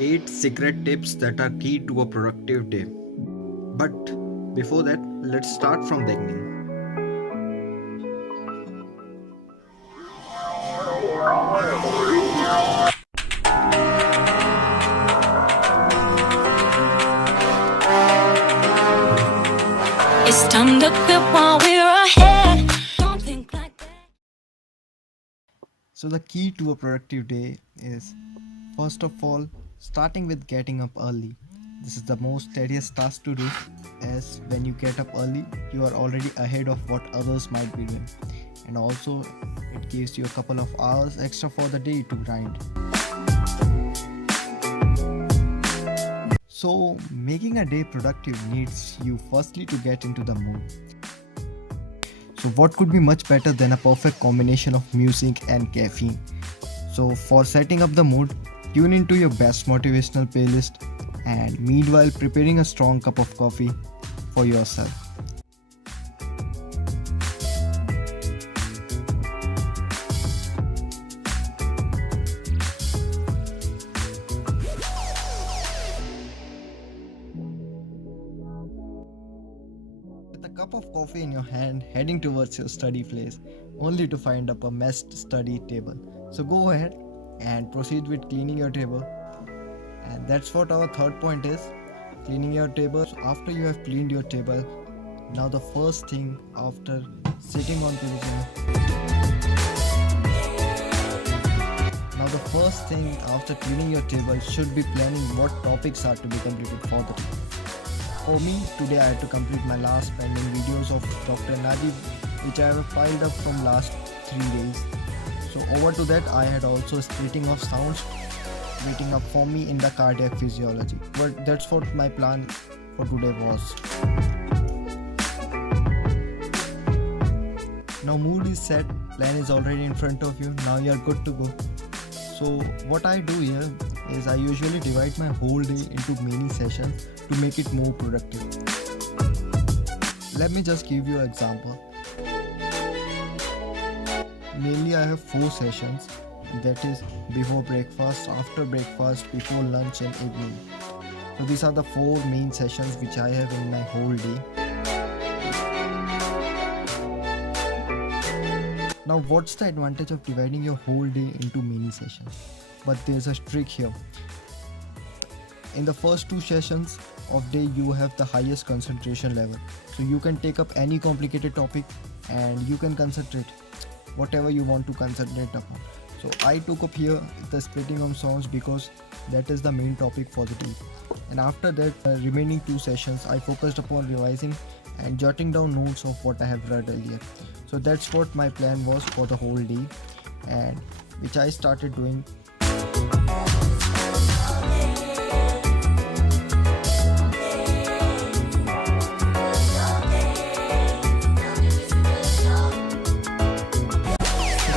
8 secret tips that are key to a productive day. But before that, let's start from the beginning. It's time to quit while we're ahead. Don't think like that. So, the key to a productive day is first of all starting with getting up early. This is the most tedious task to do, as when you get up early, you are already ahead of what others might be doing, and also it gives you a couple of hours extra for the day to grind. So, making a day productive needs you firstly to get into the mood. So, what could be much better than a perfect combination of music and caffeine? So, for setting up the mood, tune into your best motivational playlist and meanwhile preparing a strong cup of coffee for yourself. With a cup of coffee in your hand, heading towards your study place, only to find up a messed study table. So go ahead and proceed with cleaning your table. And that's what our third point is, cleaning your table. So after you have cleaned your table, now the first thing after sitting onto the cleaning your table should be planning what topics are to be completed for the day. For me, today I had to complete my last pending videos of Dr. Najib, which I have piled up from last 3 days. So over to that, I had also splitting of sounds waiting up for me in the cardiac physiology. But that's what my plan for today was. Now mood is set, plan is already in front of you, now you are good to go. So what I do here is I usually divide my whole day into mini sessions to make it more productive. Let me just give you an example. Mainly I have 4 sessions, that is before breakfast, after breakfast, before lunch and evening. So these are the 4 main sessions which I have in my whole day. Now what's the advantage of dividing your whole day into mini sessions? But there's a trick here. In the first 2 sessions of day you have the highest concentration level. So you can take up any complicated topic and you can concentrate whatever you want to concentrate upon. So I took up here the splitting of sounds because that is the main topic for the day. And after that, remaining 2 sessions I focused upon revising and jotting down notes of what I have read earlier. So that's what my plan was for the whole day, and which I started doing.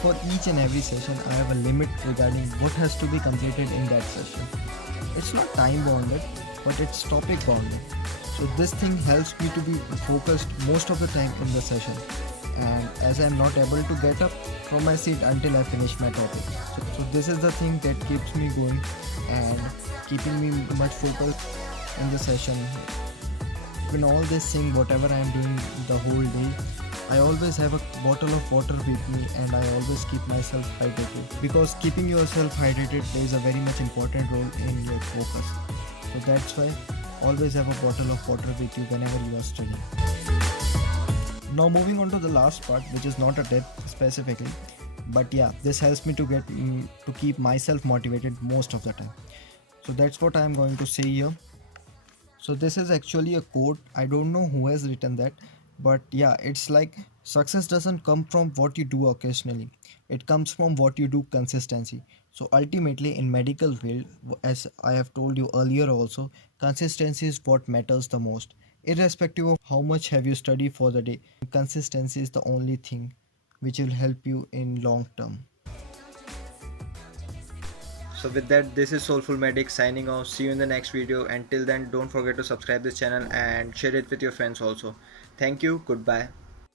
For each and every session, I have a limit regarding what has to be completed in that session. It's not time bounded, but it's topic bounded. So this thing helps me to be focused most of the time in the session. And as I am not able to get up from my seat until I finish my topic. So this is the thing that keeps me going and keeping me much focused in the session. In all this thing, whatever I am doing the whole day, I always have a bottle of water with me and I always keep myself hydrated, because keeping yourself hydrated plays a very much important role in your focus. So that's why always have a bottle of water with you whenever you are studying. Now moving on to the last part, which is not a tip specifically, but yeah, this helps me to keep myself motivated most of the time. So that's what I am going to say here. So this is actually a quote. I don't know who has written that, but yeah, it's like success doesn't come from what you do occasionally. It comes from what you do consistency. So ultimately in medical field, as I have told you earlier also, consistency is what matters the most. Irrespective of how much have you studied for the day, consistency is the only thing which will help you in long term. So with that, this is Soulful Medic signing off. See you in the next video. Until then, don't forget to subscribe this channel and share it with your friends also. Thank you. Goodbye.